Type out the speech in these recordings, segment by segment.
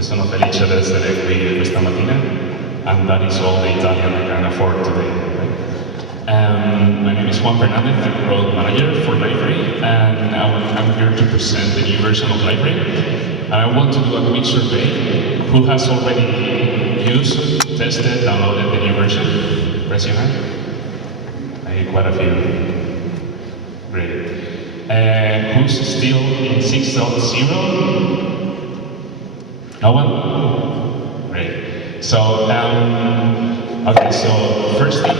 sono felice di essere qui questa mattina, and that is all the Italian I can afford today. My name is Juan Fernandez, I'm the product manager for Liferay, and I'm here to present the new version of Liferay. And I want to do a quick survey. Who has already used, tested, downloaded the new version? Raise your hand. Quite a few. Great. Who's still in 6.0? No one? Great. So, okay, so first thing,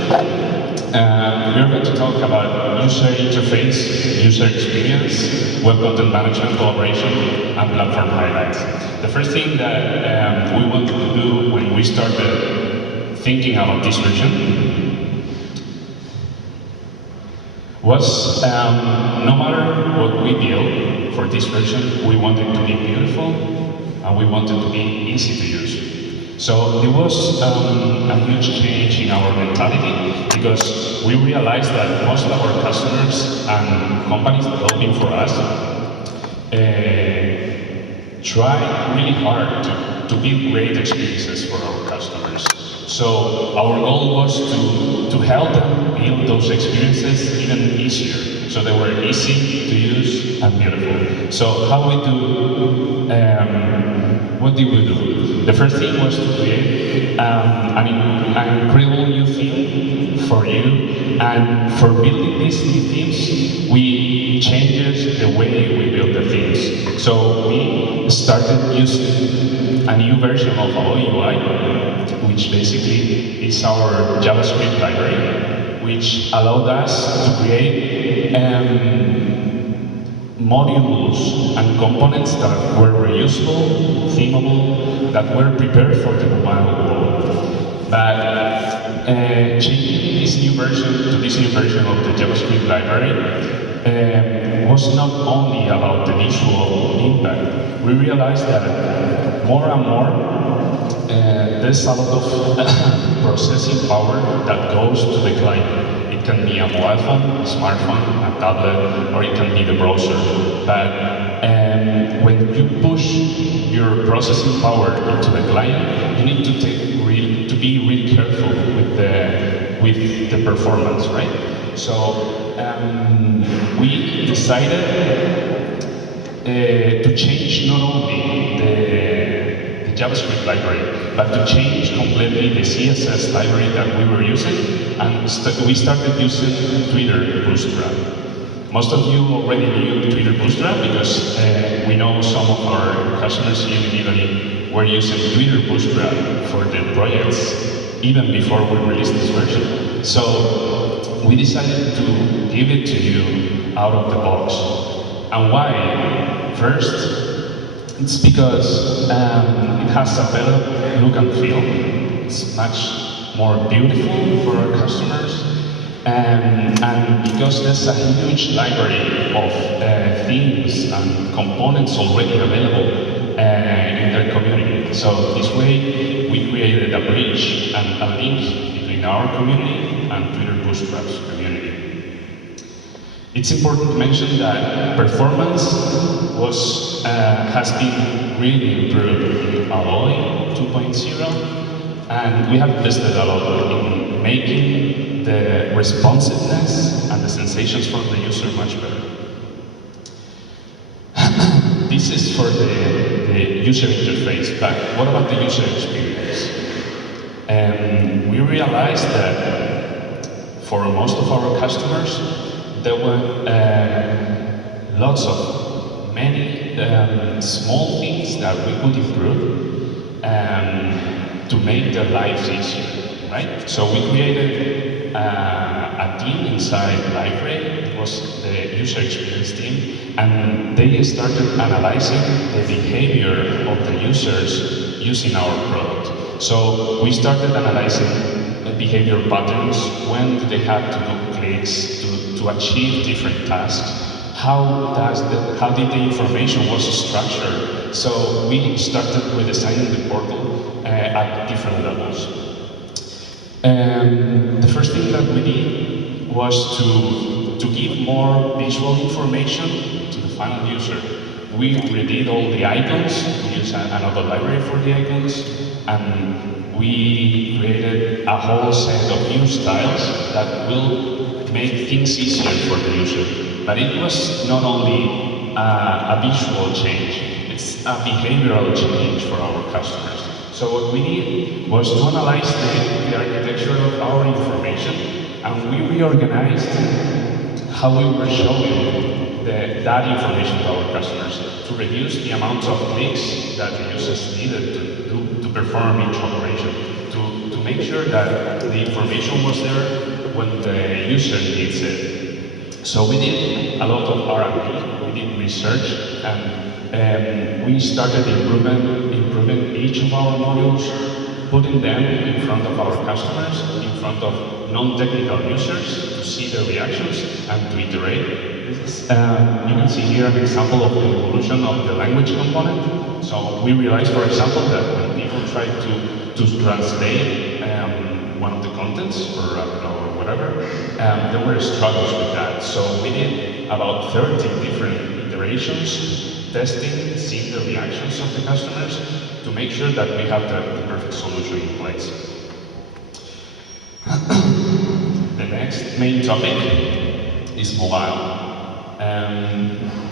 we're going to talk about user interface, user experience, web content management, collaboration, and platform highlights. The first thing that we wanted to do when we started thinking about this version was, no matter what we build for this version, we want it to be beautiful and we want it to be easy to use. So there was a huge change in our mentality because we realized that most of our customers and companies developing for us try really hard to build great experiences for our customers. So our goal was to help them build those experiences even easier, so they were easy to use and beautiful. So how we do, what did we do? The first thing was to create an incredible new theme for you, and for building these new themes, we changed the way we build the themes. So we started using a new version of our UI, which basically is our JavaScript library, which allowed us to create modules and components that were reusable, themable, that were prepared for the mobile world. But changing this new version to this new version of the JavaScript library was not only about the visual impact. We realized that more and more there's a lot of processing power that goes to the client. It can be a mobile phone, a smartphone, a tablet, or it can be the browser. But when you push your processing power into the client, you need to be really careful with the performance, right? So we decided to change not only the JavaScript library, but to change completely the CSS library that we were using, and we started using Twitter Bootstrap. Most of you already knew Twitter Bootstrap because we know some of our customers here in Italy were using Twitter Bootstrap for their projects even before we released this version. So we decided to give it to you out of the box. And why? First, it's because it has a better look and feel. It's much more beautiful for our customers, and because there's a huge library of themes and components already available in their community. So this way, we created a bridge and a link between our community and Twitter Bootstrap's community. It's important to mention that performance has been really improved in Alloy 2.0, and we have invested a lot in making the responsiveness and the sensations for the user much better. This is for the user interface, but what about the user experience? We realized that for most of our customers, there were many small things that we could improve to make their lives easier, right? So we created a team inside Liferay. It was the user experience team, and they started analyzing the behavior of the users using our product. So we started analyzing behavior patterns. When do they have to do clicks to achieve different tasks? How did the information was structured? So we started redesigning the portal at different levels. The first thing that we did was to give more visual information to the final user. We redid all the icons, we used another library for the icons, and we created a whole set of new styles that will make things easier for the user. But it was not only a visual change, it's a behavioral change for our customers. So what we did was to analyze the architecture of our information, and we reorganized how we were showing that information to our customers to reduce the amount of clicks that the users needed to perform each operation, to make sure that the information was there when the user needs it. So we did a lot of R&D, we did research, and we started improving each of our modules, putting them in front of our customers, in front of non-technical users to see their reactions and to iterate. You can see here an example of the evolution of the language component. So we realized, for example, that when people try to translate one of the contents, or whatever, there were struggles with that. So we did about 30 different iterations, testing, seeing the reactions of the customers, to make sure that we have the perfect solution in place. The next main topic is mobile.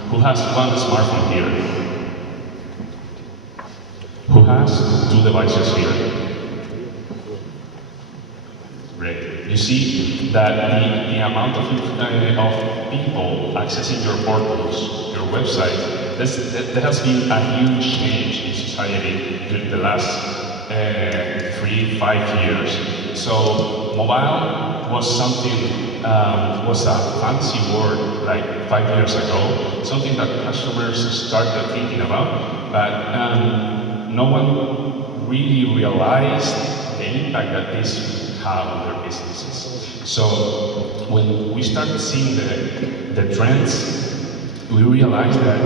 Who has one smartphone here? Who has two devices here? Great. You see that the amount of people accessing your portals, your website, there has been a huge change in society during the last 3-5 years. So mobile was something, was a fancy word like 5 years ago, something that customers started thinking about, but no one really realized the impact that this would have on their businesses. So when we started seeing the trends, we realized that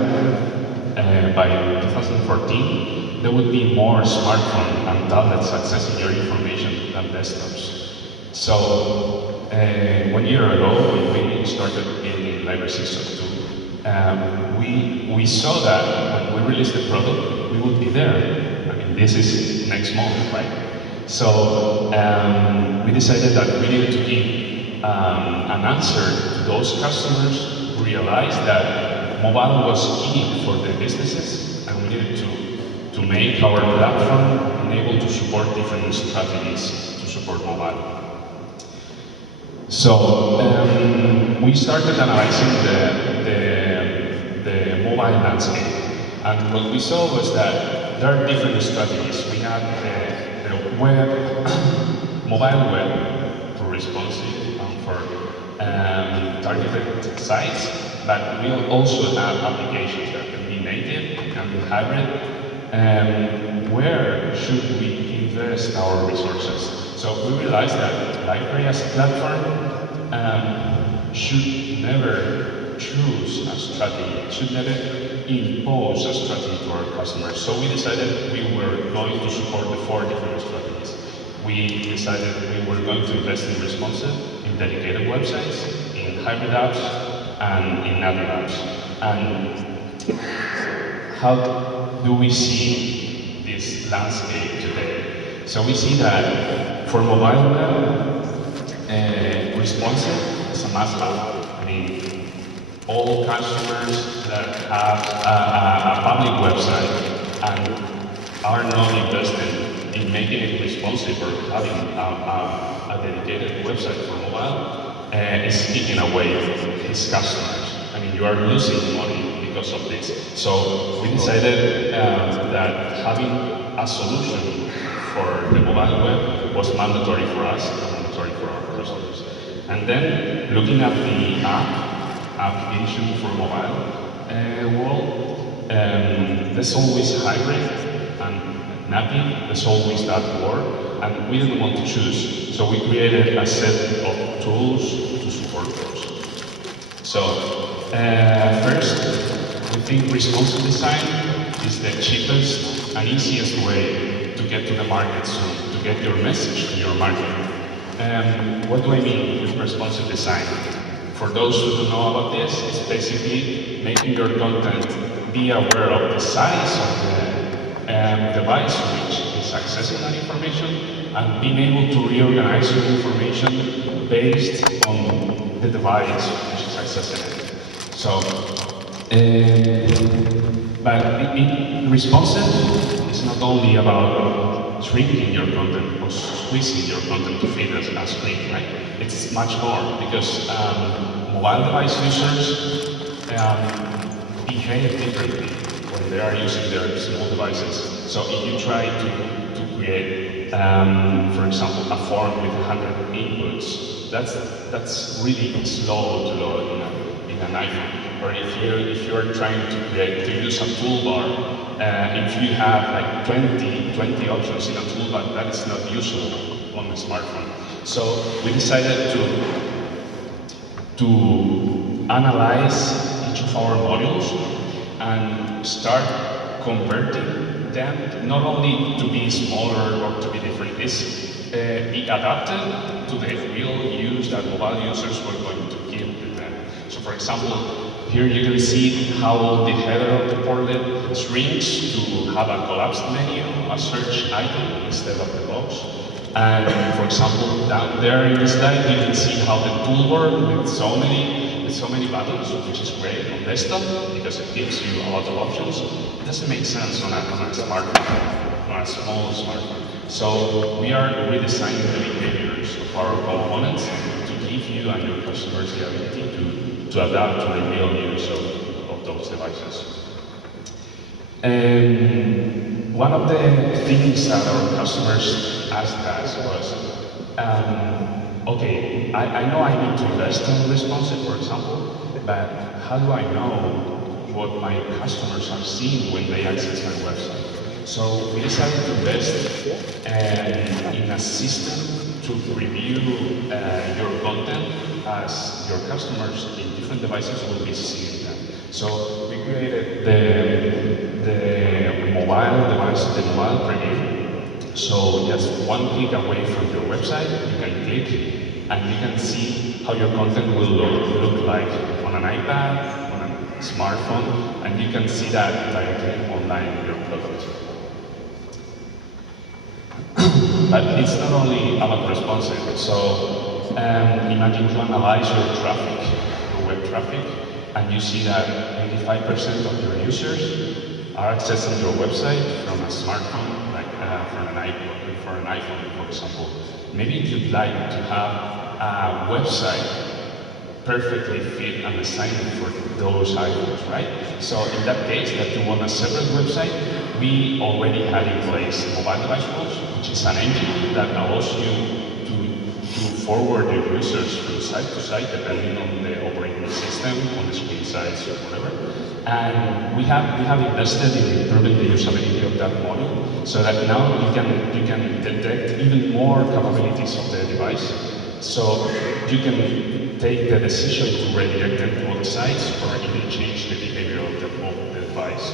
by 2014, there would be more smartphones and tablets accessing your information than desktops. So 1 year ago, when we started building Liferay 6.2, we saw that when we released the product, we would be there. I mean, this is next month, right? So we decided that we needed to give an answer to those customers who realized that mobile was key for their businesses, and we needed to make our platform enable to support different strategies to support mobile. So we started analyzing the mobile landscape, and what we saw was that there are different strategies. We have the web, mobile web for responsive and for targeted sites, but we also have applications that can be native, can be hybrid. Where should we invest our resources? So we realized that Liferay as a platform should never choose a strategy, should never impose a strategy to our customers. So we decided we were going to support the 4 different strategies. We decided we were going to invest in responsive, in dedicated websites, in hybrid apps, and in native apps. And how do we see this landscape today? So we see that for mobile web, responsive is a must-have. I mean, all customers that have a public website and are not invested in making it responsive or having a dedicated website for mobile is taking away his customers. I mean, you are losing money because of this. So we decided that having a solution for the mobile web was mandatory for us and mandatory for our customers. And then looking at the application for mobile world, there's always hybrid and native, there's always that word, and we didn't want to choose. So we created a set of tools to support those. So first, we think responsive design is the cheapest and easiest way to get to the market soon, to get your message to your market. What do I mean with responsive design? For those who don't know about this, it's basically making your content be aware of the size of the device which is accessing that information, and being able to reorganize your information based on the device which is accessing it. So, but in responsive, it's not only about shrinking your content or squeezing your content to fit a screen, right? It's much more, because mobile device users behave differently when they are using their small devices. So if you try to create, for example, a form with 100 inputs, that's really slow to load in an iPhone. Or if you're trying to use a toolbar, if you have like 20 options in a toolbar, that is not usable on a smartphone. So we decided to analyze each of our modules and start converting them, not only to be smaller or to be different, is be adapted to the real use that mobile users were going to give to them. So for example, here you can see how the header of the portlet shrinks to have a collapsed menu, a search icon instead of the box. And for example, down there in the slide, you can see how the toolbar with so many buttons, which is great on desktop because it gives you a lot of options. It doesn't make sense on a smartphone, on a small smartphone. So we are redesigning the behaviors of our components to give you and your customers the ability to adapt to the real use of those devices. And one of the things that our customers asked us was, okay, I know I need to invest in responsive, for example, but how do I know what my customers are seeing when they access my website? So we decided to invest in a system to review your content as your customers in different devices will be seeing them. So we created the mobile device, the mobile preview. So just one click away from your website, you can click and you can see how your content will look like on an iPad, on a smartphone, and you can see that directly online in your product. But it's not only about responsive. So imagine to analyze your traffic, your web traffic, and you see that 85% of your users are accessing your website from a smartphone, like for an iPhone, for example. Maybe you'd like to have a website perfectly fit and designed for those iPhones, right? So in that case, that you want a separate website, we already had in place mobile device rules, which is an engine that allows you to forward your users from site to site depending on the operating system, on the screen size or whatever. And we have invested in improving the usability of that module so that now you can detect even more capabilities of the device. So you can take the decision to redirect them to other sites or even change the behavior of the device.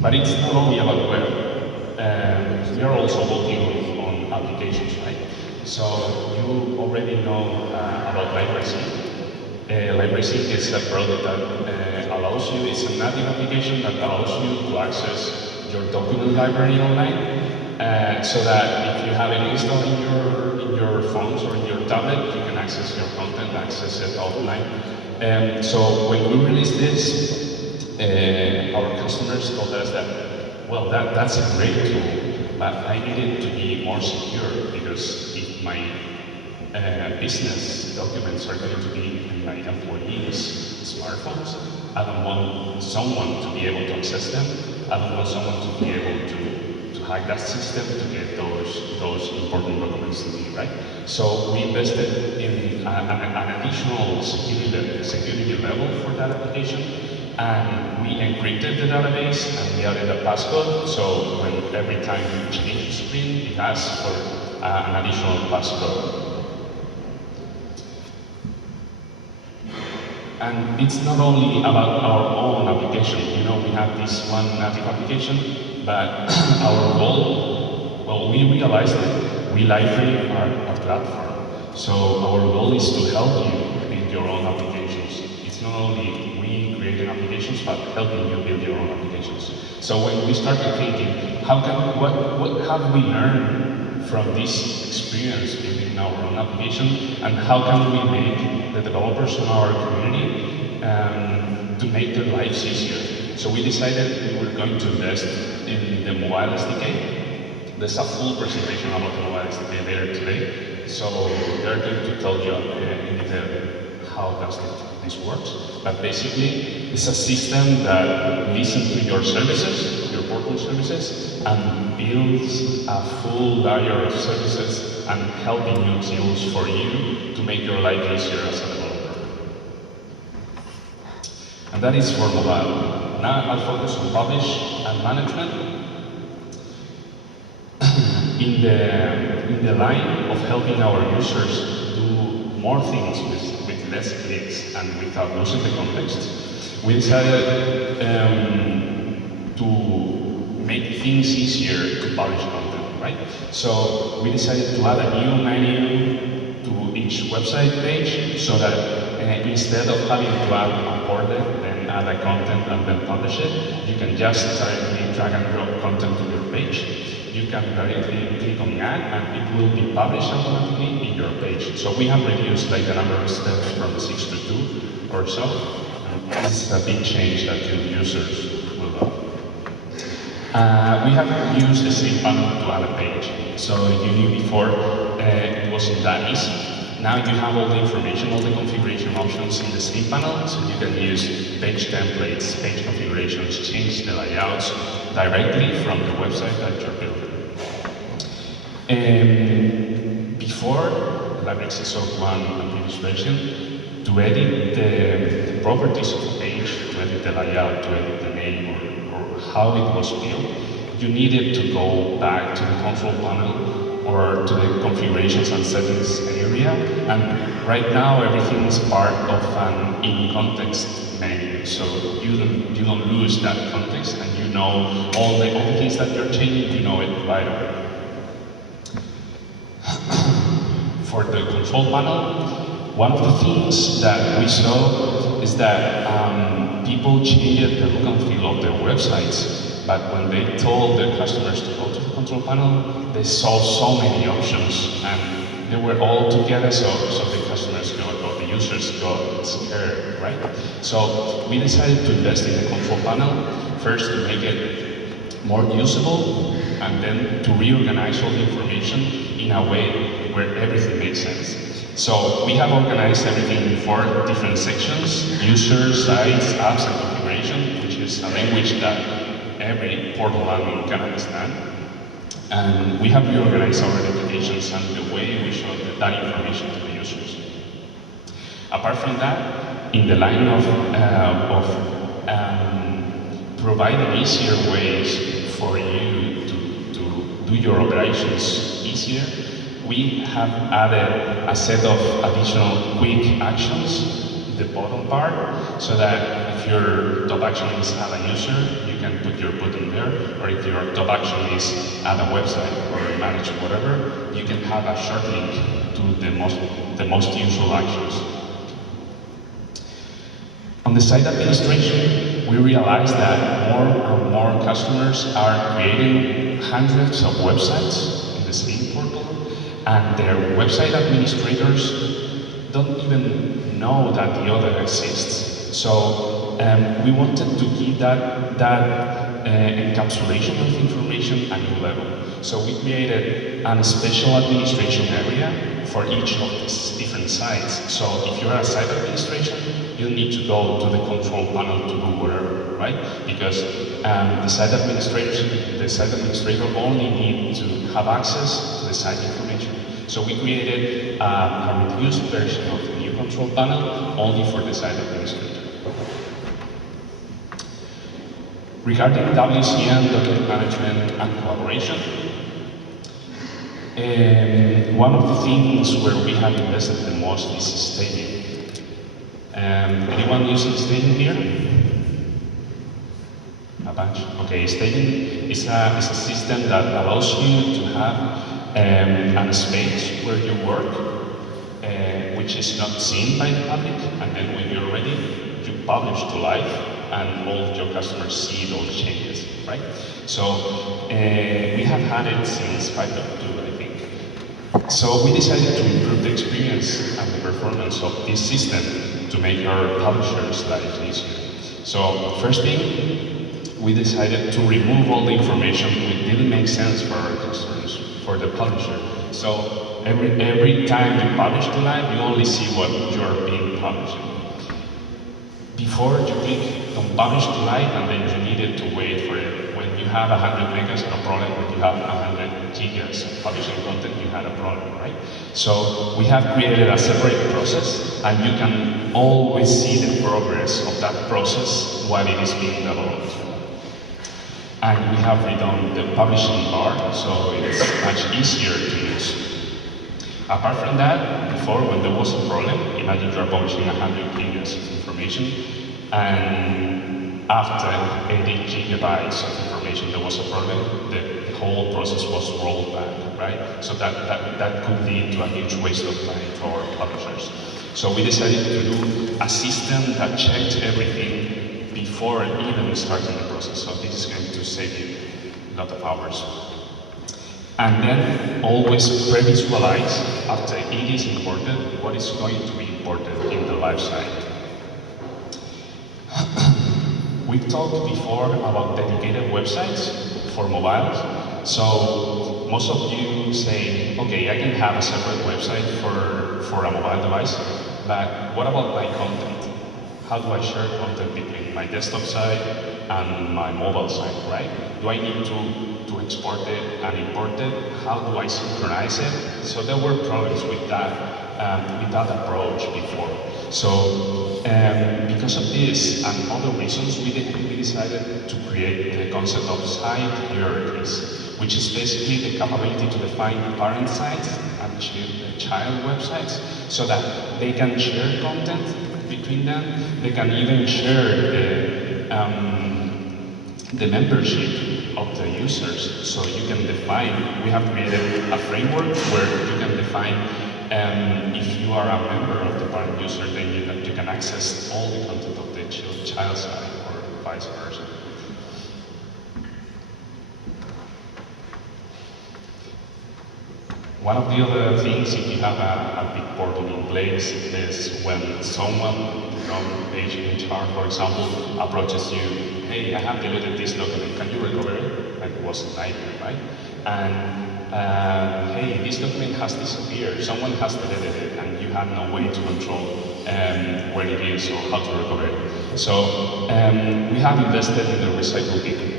But it's not only about web. We are also working on applications, right? So you already know about Liferay 6. Liferay 6 is a product that allows you, it's a native application that allows you to access your document library online. So that if you have it installed in your phones or in your tablet, you can access your content, access it offline. So when we released this, our customers told us that, well, that's a great tool, but I need it to be more secure because if my business documents are going to be in my employees' smartphones, I don't want someone to be able to access them. I don't want someone to be able to hack that system to get those important documents to me, right? So we invested in an additional security level for that application, and we encrypted the database and we added a passcode. So when every time you change the screen, it asks for an additional passcode. And it's not only about our own application. You know, we have this one native application, but our goal, well, we realized that we Liferay are a platform. So our goal is to help you build your own applications. It's not only we creating applications, but helping you build your own applications. So when we started thinking, what have we learned from this experience building our own application, and how can we make the developers in our community to make their lives easier? So we decided we were going to invest in the mobile SDK. There's a full presentation about the mobile SDK there today. So they're going to tell you in detail how this works. But basically, it's a system that listens to your services, your portal services, and builds a full layer of services and helping you tools for you to make your life easier as a developer. And that is for mobile. Now I'll focus on publish and management. In the line of helping our users do more things with less clicks and without losing the context, we decided to make things easier to publish content, right? So we decided to add a new menu to each website page so that instead of having to add a portlet, then add a content and then publish it, you can just directly drag and drop content to your page. You can directly click on add and it will be published automatically in your page. So we have reduced like the number of steps from 6 to 2 or so. And this is a big change that your users will love. We have used the same panel to add a page. So you knew before it wasn't that easy. Now you have all the information, all the configuration options in the same panel, so you can use page templates, page configurations, change the layouts directly from the website that you're building. Before Liferay 6.1 and previous version, to edit the properties of the page, to edit the layout, to edit the name or how it was built, you needed to go back to the control panel or to the configurations and settings area. And right now, everything is part of an in-context menu. So you don't lose that context, and you know all the things that you're changing, you know it right away. For the control panel, one of the things that we saw is that people changed the look and feel of their websites, but when they told their customers to go to the control panel, they saw so many options, and they were all together, so the customers got, the users got scared, right? So we decided to invest in the control panel, first to make it more usable, and then to reorganize all the information in a way where everything makes sense. So we have organized everything in 4 different sections: users, sites, apps, and configuration, which is a language that every portal admin can understand. And we have reorganized our applications and the way we show that information to the users. Apart from that, in the line of providing easier ways for you to do your operations easier, we have added a set of additional quick actions in the bottom part, so that if your top action is add a user, you can put your button there, or if your top action is add a website or manage whatever, you can have a short link to the most useful actions. On the site administration, we realized that more and more customers are creating hundreds of websites in the same portal, and their website administrators don't even know that the other exists. So we wanted to give that encapsulation of information a new level. So we created a special administration area for each of these different sites. So if you're a site administration, you need to go to the control panel to do whatever, right? Because the site administrator only needs to have access to the site information. So we created a reduced version of the new control panel only for the site administrator. Regarding WCN, document management, and collaboration, one of the things where we have invested the most is staging. Anyone using staging here? A bunch. Okay, staging is a system that allows you to have a space where you work, which is not seen by the public, and then when you're ready, you publish to live, and all your customers see those changes, right? So we have had it since 5.2, I think. So we decided to improve the experience and the performance of this system to make our publishers' lives easier. So first thing, we decided to remove all the information that didn't make sense for our customers, for the publisher. So every time you publish to live, you only see what you're being published. Before you click on publish to live, and then you needed to wait for it. When you have 100 megas, no problem. When you have 100 gigas of publishing content, you had a problem, right? So we have created a separate process, and you can always see the progress of that process while it is being developed. And we have redone the publishing bar, so it's much easier to use. Apart from that, before, when there was a problem, imagine you're publishing 100 gigas of information, and after 80 gigabytes of information, there was a problem, the whole process was rolled back, right? So that could lead to a huge waste of time for publishers. So we decided to do a system that checked everything before even starting the process. So this is going to save you a lot of hours. And then always pre-visualize, after it is imported, what is going to be imported in the live site. We've talked before about dedicated websites for mobiles. So most of you say, okay, I can have a separate website for a mobile device, but what about my content? How do I share content between my desktop site and my mobile site, right? Do I need to export it and import it? How do I synchronize it? So there were problems with that approach before. So because of this and other reasons, we decided to create the concept of site hierarchies, which is basically the capability to define parent sites and child websites so that they can share content between them. They can even share the membership of the users. So you can define, we have created a framework where you can define if you are a member of the parent user, then you can access all the content of the child side or vice versa. One of the other things, if you have a big portal in place, is when someone from HR, for example, approaches you, hey, I have deleted this document, can you recover it? And it was a nightmare, right? And hey, this document has disappeared, someone has deleted it, and you have no way to control where it is or how to recover it. So we have invested in the recycle bin.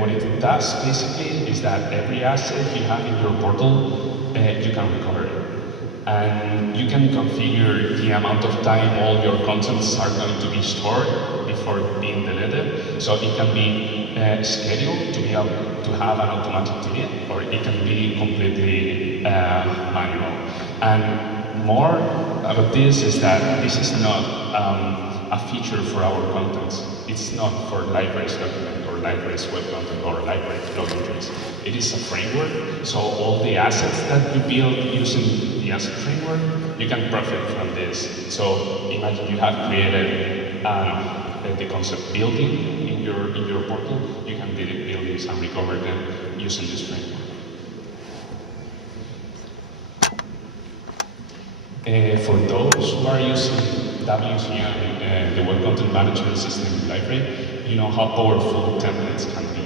What it does basically is that every asset you have in your portal, you can recover it. And you can configure the amount of time all your contents are going to be stored before being deleted. So it can be scheduled to be able to have an automatic delete, or it can be completely manual. And more about this is that this is not a feature for our contents. It's not for Liferay's document or Liferay's web content or Liferay's blog entries. It is a framework, so all the assets that you build using the asset framework, you can profit from this. So imagine you have created the concept building in your portal, you can delete buildings and recover them using this framework. For those who are using WCM, the Web Content Management System in Liferay, you know how powerful templates can be.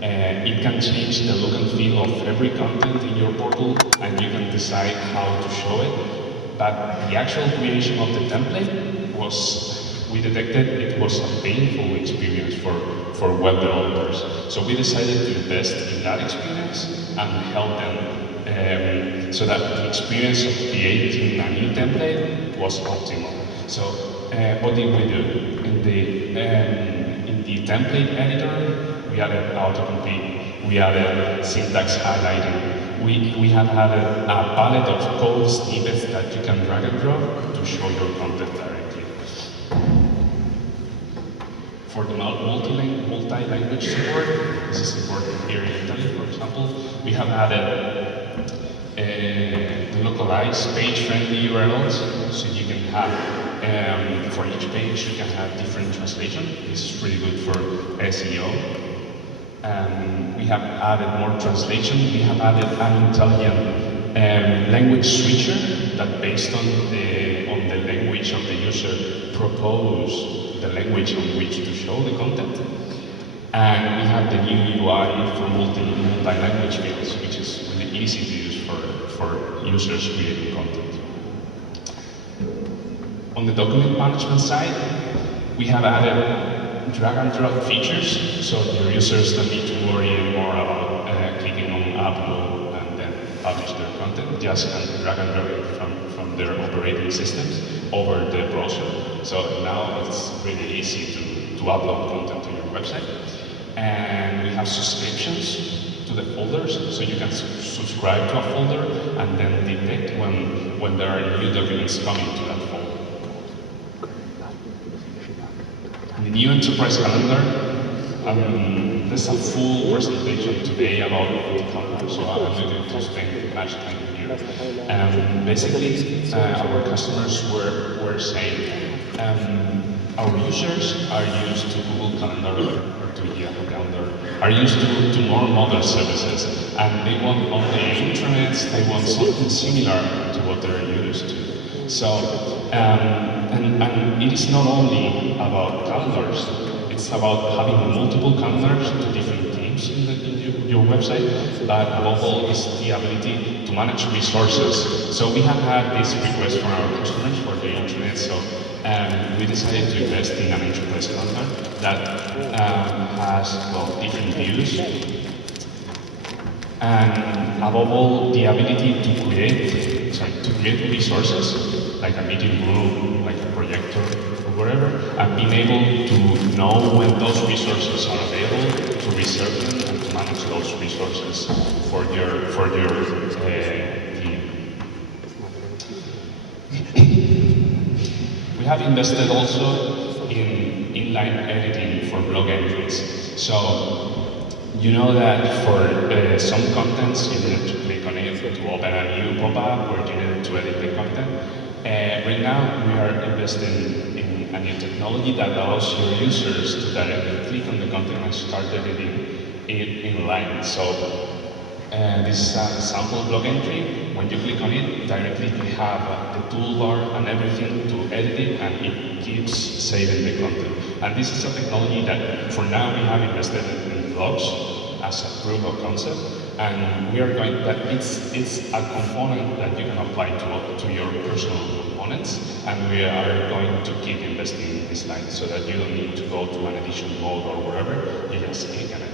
It can change the look and feel of every content in your portal, and you can decide how to show it. But the actual creation of the template we detected it was a painful experience for web developers. So we decided to invest in that experience and help them so that the experience of creating a new template was optimal. So what did we do? In the template editor, we added autocomplete, we added syntax highlighting, we have added a palette of code snippets that you can drag and drop to show your content directly. For the multi-language support, this is important here in Italy, for example, we have added localized page-friendly URLs, so you can have For each page, you can have different translation. This is really good for SEO. We have added more translation. We have added an intelligent language switcher that, based on the language of the user, propose the language on which to show the content. And we have the new UI for multi-language fields, which is really easy to use for users creating content. On the document management side, we have added drag and drop features, so your users don't need to worry anymore about clicking on upload and then publish their content. Just can drag and drop it from their operating systems over the browser. So now it's really easy to upload content to your website. And we have subscriptions to the folders, so you can subscribe to a folder and then detect when there are new documents coming to that folder. The new enterprise calendar, there's a full presentation today about the calendar, so I'm not going to spend much time here. Basically, our customers were saying, our users are used to Google Calendar or to Yahoo Calendar, are used to more modern services, and they want on the intranets, they want something similar to what they're used to. So, and it is not only about calendars, it's about having multiple calendars to different teams in your website, but above all is the ability to manage resources. So we have had this request from our customers for the internet, so we decided to invest in an enterprise calendar that has different views, and above all the ability to create resources like a meeting room, like a projector, or whatever, and being able to know when those resources are available, to reserve them, and to manage those resources for your team. We have invested also in inline editing for blog entries. So you know that for some contents you need to click on it to open a new pop-up, or you need to edit the content. Right now we are investing in a new technology that allows your users to directly click on the content and start editing it inline. So this is a sample blog entry. When you click on it, directly you have the toolbar and everything to edit it, and it keeps saving the content. And this is a technology that, for now, we have invested in blogs as a proof of concept, and we are going. That it's a component that you can apply to your personal components, and we are going to keep investing in this line so that you don't need to go to an edition mode or wherever. You just click on it.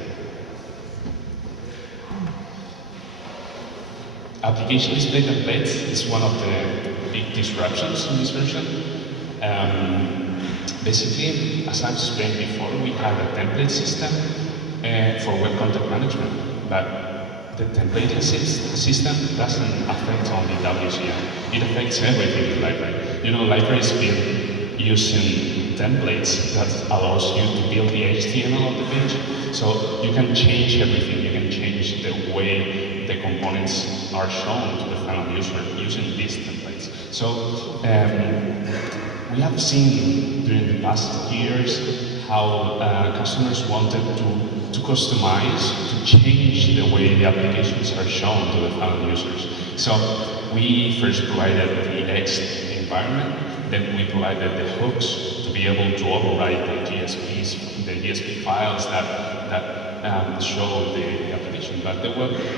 Application display templates is one of the big disruptions in this version. Basically, as I've explained before, we have a template system for web content management, but the templating system doesn't affect only WCM. It affects everything in Liferay. You know, Liferay is built using templates that allows you to build the HTML of the page. So you can change everything. You can change the way the components are shown to the final user using these templates. So we have seen during the past years how customers wanted to customize, to change the way the applications are shown to the final users. So we first provided the X environment, then we provided the hooks to be able to override the GSP files that show the application. But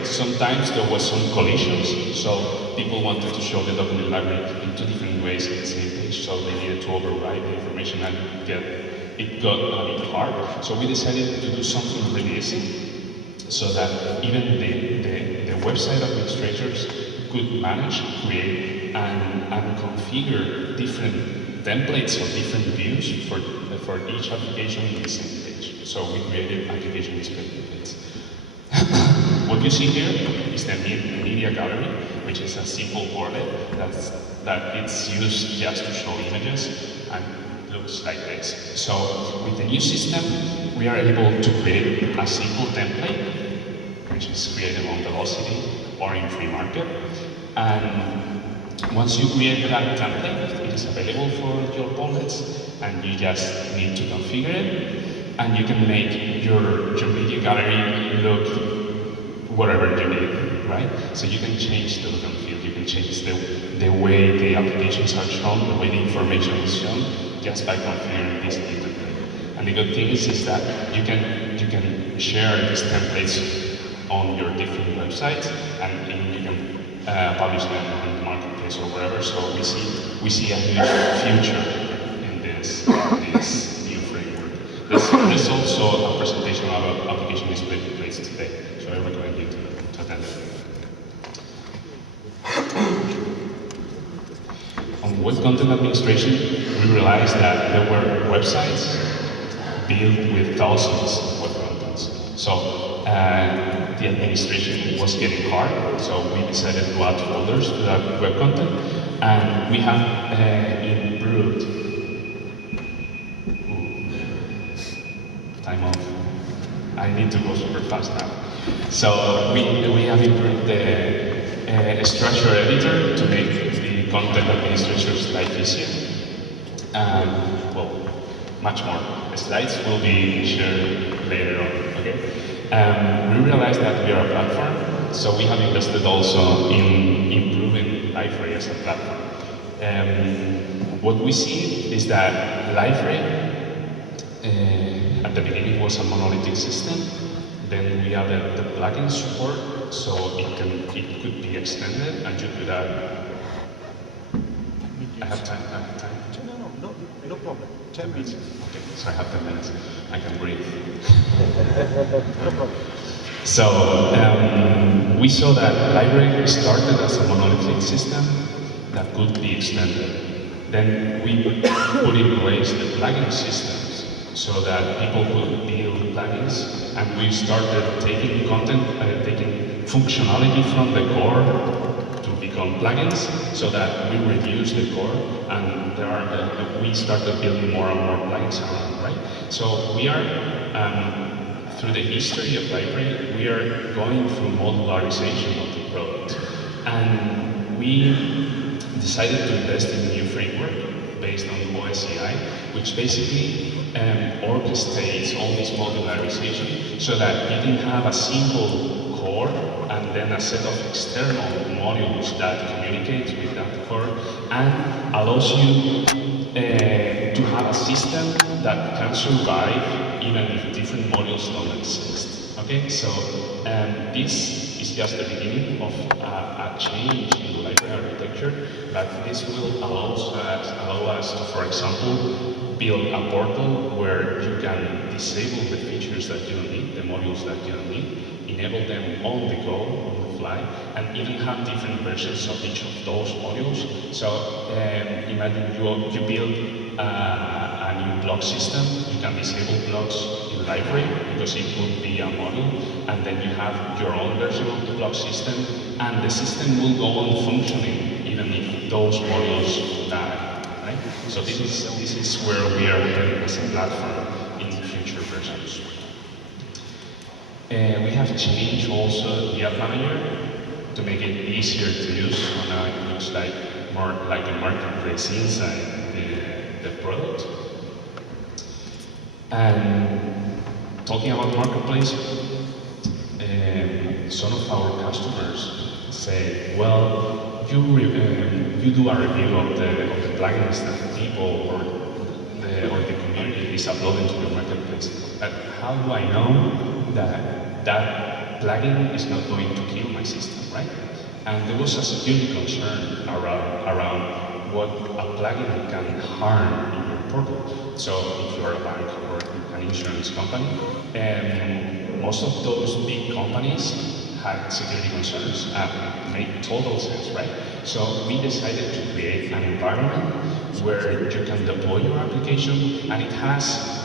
sometimes there was some collisions, so people wanted to show the document library in two different ways in the same page, so they needed to override the information, and it got a bit hard. So we decided to do something really easy, so that even the website administrators could manage, create, and configure different templates or different views for each application in the same page. So we created application display templates. What you see here is the media gallery, which is a simple portlet that it's used just to show images, and looks like this. So with the new system, we are able to create a simple template, which is created on Velocity or in free market, and Once you create that template, it is available for your bullets, and you just need to configure it, and you can make your media gallery look whatever you need, right? So you can change the look and feel, you can change the way the applications are shown, the way the information is shown, just by configuring this new template. And the good thing is that you can share these templates on your different websites, and you can publish them on the marketplace or wherever. So we see a huge future in this new framework. There's also a presentation of application display place today, so I recommend you to attend it. On web content administration, we realized that there were websites built with thousands of web contents. So the administration was getting hard, so we decided to add folders to that web content, and we have improved. Time off. I need to go super fast now. So we have improved the structure editor to make the content administrator's life easier, and well, much more. The slides will be shared later on. Okay. We realized that we are a platform, so we have invested also in improving Liferay as a platform. What we see is that Liferay at the beginning was a monolithic system. Then we added the plugin support, so it could be extended, and you could add. I have time. No problem. 10 minutes. Okay, so I have 10 minutes. I can breathe. No problem. So we saw that Liferay started as a monolithic system that could be extended. Then we put in place the plugin systems so that people could build plugins, and we started taking content, taking functionality from the core to become plugins, so that we reduce the core, and we started building more and more plugins around, right? So we are, through the history of Liferay, we are going through modularization of the product, and we decided to invest in a new framework based on OSCI, which basically orchestrates all this modularization so that you can have a simple core and then a set of external modules that communicate with that core, and allows you to have a system that can survive even if different modules don't exist. Okay, so this is just the beginning of a change in the Liferay architecture, but this will allow us to, for example, build a portal where you can disable the features that you don't need, the modules that you don't need, enable them on the go, on the fly, and even have different versions of each of those modules. So imagine you build a new block system, you can disable blocks in Liferay because it will be a module, and then you have your own version of the block system, and the system will go on functioning even if those modules die. Right? So this is where we are heading as a platform in future versions. We have changed also the app manager to make it easier to use. So now it looks like more like a marketplace inside the product. And talking about marketplace, some of our customers say, well, you do a review of the plugins that people or the community is uploading to your marketplace. But how do I know that plugin is not going to kill my system, right? And there was a security concern around what a plugin can harm in your portal. So if you are a bank or an insurance company, most of those big companies had security concerns. Made total sense, right? So we decided to create an environment where you can deploy your application, and it has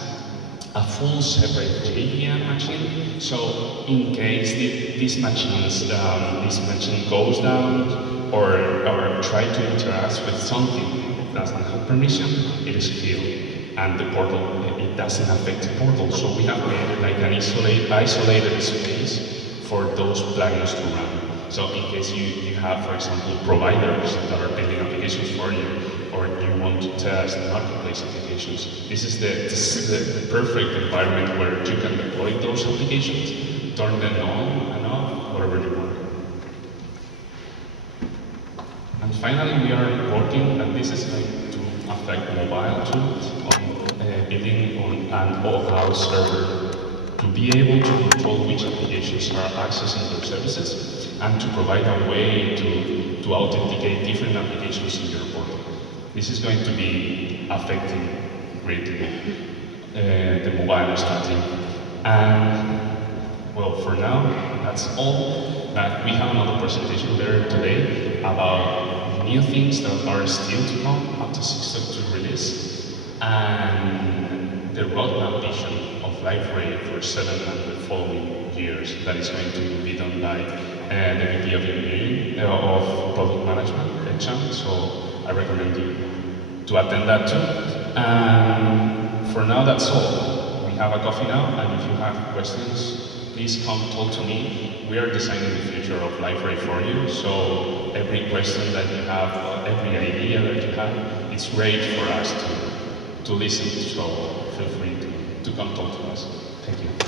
a full separate JVM machine. So in case this machine goes down or try to interact with something that doesn't have permission, it is killed, and the portal, it doesn't affect the portal. So we have created like an isolated space for those plugins to run. So in case you have, for example, providers that are building applications for you, or you want to test marketplace applications, this is the perfect environment where you can deploy those applications, turn them on and off, whatever you want. And finally, we are working, and this is going to affect mobile tools, on building on an all-house server to be able to control which applications are accessing their services and to provide a way to authenticate different applications in your portal. This is going to be affecting greatly the mobile strategy. And well, for now, that's all. But we have another presentation there today about new things that are still to come after 6.2 release, and the roadmap vision of Liferay for 7 and the following years that is going to be done by the VP of Engineering of Product Management, Chan. So I recommend you to attend that too. And for now, that's all. We have a coffee now, and if you have questions, please come talk to me. We are designing the future of Liferay for you, so every question that you have, every idea that you have, it's great for us to listen, so feel free to come talk to us. Thank you.